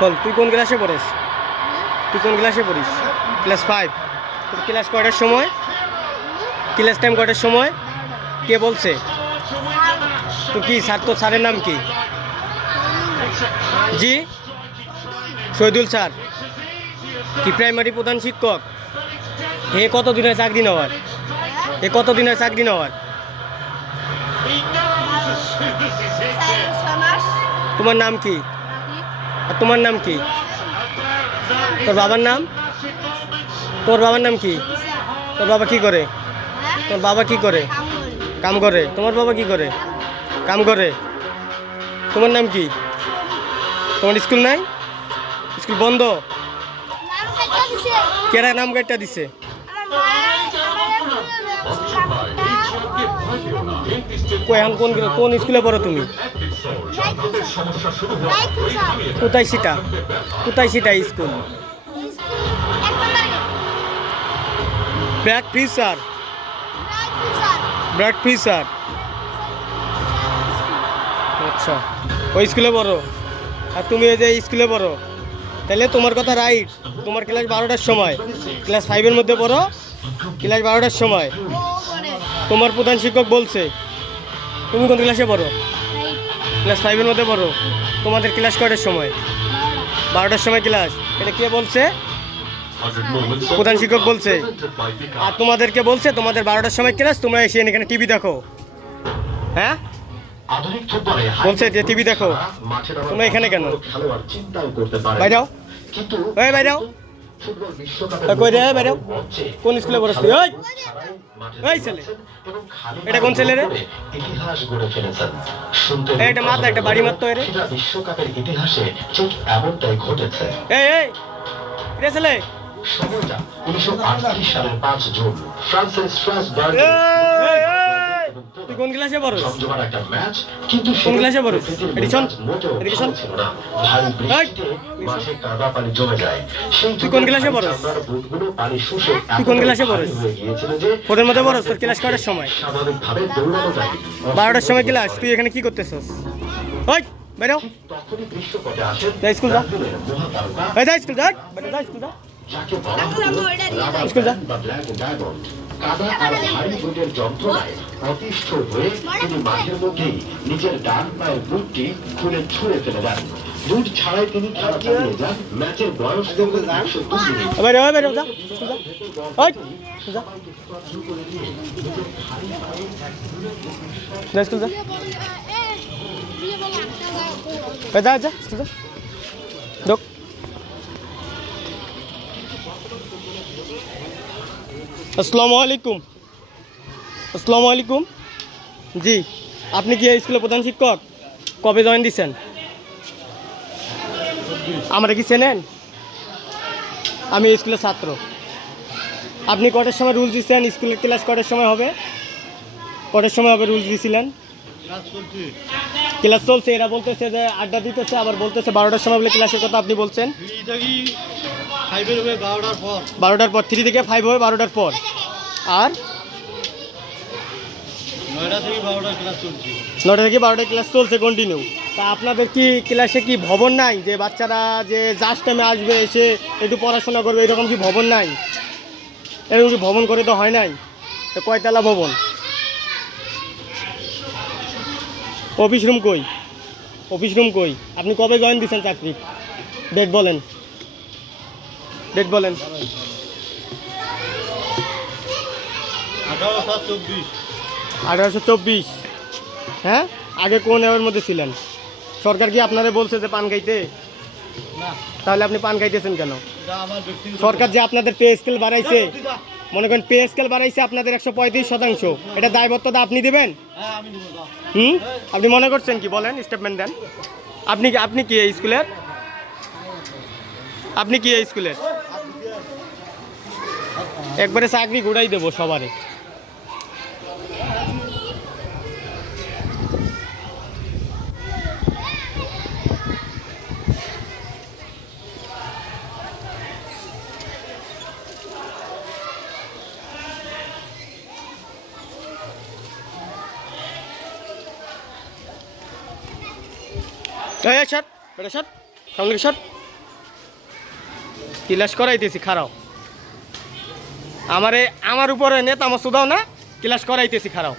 বল তুই কোন ক্লাসে পড়িস? তুই কোন ক্লাসে পড়িস? ক্লাস 5। তোর ক্লাস কয়টার সময়? ক্লাস টাইম কয়টার সময়? কে বলছে? তো কি স্যার, তোর স্যারের নাম কি? জি, শহীদুল স্যার। কি প্রাইমারি প্রধান শিক্ষক? হে কতদিন হয় চাকরি নেওয়ার? এ কতদিন হয় চাকরি নেওয়ার? তোমার নাম কি? আর তোমার নাম কি? তোর বাবার নাম? তোর বাবার নাম কি? তোর বাবা কি করে? তোর বাবা কি করে? কাম করে। তোমার বাবা কি করে? কাম করে। তোমার নাম কি? তোমার স্কুল নাই? স্কুল বন্ধ? কেরা নাম কাটটা দিছে? এখন কোন কোন স্কুলে পড়ো তুমি? কোথায় সেটা? কোথায় সেটা school? BRAC feature. BRAC feature. আচ্ছা, ওই স্কুলে পড়ো। আর তুমি এই যে স্কুলে পড়ো, তাহলে তোমার কথা রাইট। তোমার ক্লাস 12টার সময়, ক্লাস 5-এর মধ্যে পড়ো, ক্লাস 12টার সময় তোমার প্রধান শিক্ষক বলছে। তুমি কোন ক্লাসে পড়ো? ক্লাস 5-এর মধ্যে পড়ো। তোমাদের ক্লাস কয়টার সময়? 12টার সময় ক্লাস। এটা কে বলছে? প্রধান শিক্ষক বলছে। আর তোমাদেরকে বলছে তোমাদের 12টার সময় ক্লাস, তোমরা এসে এখানে টিভি দেখো। হ্যাঁ, বলছে যে টিভি দেখো। তোমরা এখানে কেন? বাইরাও, এই বাইরাও, কই রে বাইরাও। কোন স্কুলে পড়াস তুই? ওই ছেলে, এটা কোন ছেলে রে? এটা মাথা একটা বাড়ি মারতো এরে। বিশ্বকাপের ইতিহাসে ঠিক এমনটাই ঘটেছে। এই এই রে ছেলে, সময়টা 1938 সালের 5 জুন ফ্রান্সের স্ট্রাসবার্গে তুই কোন ক্লাসে পড়স? জমজমাট একটা ম্যাচ, কিন্তু কোন ক্লাসে পড়স? এডিশন এডিশন ছিল না। ভারী বৃষ্টিতে মাঠে কাদা পানি জমে যায়। সেই তুই কোন ক্লাসে পড়স? চামড়ার বুটগুলো পানি শুষে তুই কোন ক্লাসে পড়স? হয়ে গিয়েছিল যে ওদের মধ্যে পড়স। তোর ক্লাস কয়টার সময়? স্বাভাবিকভাবে দৌড়ানো যায়। 12টার সময় ক্লাস। তুই এখানে কি করতেছস? ওই বাইরাও, তখনই দৃশ্যপটে আসেন যা স্কুল যা। ব্রাজিলের মহাতারকা, এই যা স্কুল যা, বাইরে যা স্কুল যা। যাকে বলা হতো রাবার স্কুল যা। ব্যান্ড বা ব্ল্যাক ডায়মন্ড। কাদা আর ভারী বুটের যন্ত্রণায় অতিষ্ঠ হয়ে তিনি মাঠের মধ্যেই নিজের ডান পায়ের বুটটি খুলে ছুঁড়ে ফেলে দেন। বুট ছাড়াই তিনি খেলা চালিয়ে যান। ম্যাচের বয়স তখন 102 মিনিট। বাইরে ওই বাইরে যা স্কুল যা। ওই যা, যা স্কুল যা। এই যা যা স্কুল যা। ঢোক। আসসালামু আলাইকুম। আসসালামু আলাইকুম। জি, আপনি কি এই স্কুলের প্রধান শিক্ষক? কবে জয়েন দিচ্ছেন? আমরা কি চেনেন? আমি এই স্কুলের ছাত্র। আপনি কটার সময় রুলস দিচ্ছেন? স্কুলের ক্লাস কটার সময় হবে? কটার সময় হবে রুলস দিয়েছিলেন? ক্লাস চলছে। এরা বলতেছে যে আড্ডা দিতেছে, আবার বলতেছে 12টার সময় বলে ক্লাসের কথা আপনি বলছেন। 12টার পর 3 থেকে 5 হবে 12টার পর। আর 9টা থেকে 12টা ক্লাস চলছে কন্টিনিউ। তা আপনাদের কি ক্লাসে কি ভবন নাই যে বাচ্চারা যে জাস্ট টাইমে আসবে, এসে একটু পড়াশোনা করবে, এরকম কি ভবন নাই? এরকম কি ভবন করে তো হয় নাই? তো কয়তলা ভবন? অফিস রুম কই? অফিস রুম কই? আপনি কবে জয়েন দিচ্ছেন চাকরি? ডেট বলেন, ডেট বলেন। 1824। হ্যাঁ, আগে কোন এর মধ্যে ছিলেন? সরকার কি আপনারা বলছে যে পান খাইতে? তাহলে আপনি পান খাইতেছেন কেন? সরকার যে আপনাদের পে স্কেল বাড়াইছে, মনে করেন পে স্কেল বাড়াইছে আপনাদের 135%, এটা দায়বদ্ধতা আপনি দেবেন? আপনি মনে করছেন কি? বলেন, স্টেটমেন্ট দেন। আপনি কি এই স্কুলের? আপনি কি এই স্কুলের? একবারে চাকরি ঘুরাই দেবো সবারে। এই শট, বেটা শট, সামনে শট। ক্লাস করাইতেছি খারাও। আমার উপরে নেতা আমার শুধাও না, ক্লাস করাইতেছি খারাও।